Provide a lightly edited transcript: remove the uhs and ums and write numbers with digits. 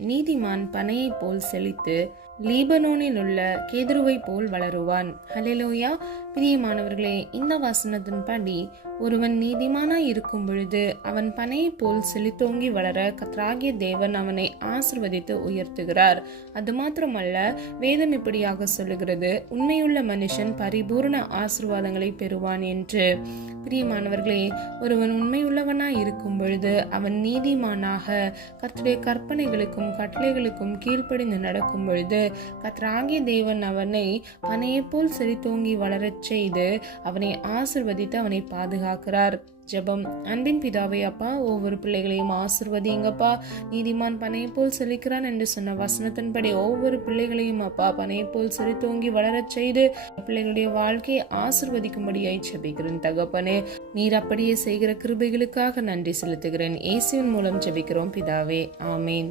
நீதிமான் பனையைப் போல் செழித்து லீபனோனில் உள்ள கேதுருவை போல் வளருவான். ஹல்லேலூயா. பிரியமானவர்களே, இந்த வசனத்தின்படி ஒருவன் நீதிமானாய் இருக்கும் பொழுது அவன் பனையைப் போல் செழித்தோங்கி வளர கர்த்தராகிய தேவன் அவனை ஆசிர்வதித்து உயர்த்துகிறார். அது மாத்திரமல்ல, வேதம் இப்படியாக சொல்லுகிறது, உண்மையுள்ள மனுஷன் பரிபூர்ண ஆசீர்வாதங்களை பெறுவான் என்று. பிரியமானவர்களே, ஒருவன் உண்மையுள்ளவனாய் இருக்கும் பொழுது அவன் நீதிமானாக கர்த்தருடைய கற்பனைகளுக்கும் கட்டளைகளுக்கும் கீழ்ப்படிந்து நடக்கும் பொழுது கர்த்தராகிய தேவன் அவனை பனையைப் போல் செழித்தோங்கி வளரச் செய்து அவனை ஆசிர்வதித்து அவனை பாதுகாக்கிறார். ஜெபம். அன்பின் பிதாவே, அப்பா, ஒவ்வொரு பிள்ளைகளையும் ஆசிர்வதிங்கப்பா. நீதிமான் பனையை போல் செழிக்கிறான் என்று சொன்ன வசனத்தின்படி ஒவ்வொரு பிள்ளைகளையும் அப்பா பனையை போல் செழித்தோங்கி வளரச் செய்து பிள்ளைகளுடைய வாழ்க்கையை ஆசிர்வதிக்கும்படியாய் ஜெபிக்கிறேன் தகப்பனே. நீர் அப்படியே செய்கிற கிருபைகளுக்காக நன்றி செலுத்துகிறேன். இயேசுவின் மூலம் ஜெபிக்கிறோம் பிதாவே. ஆமேன்.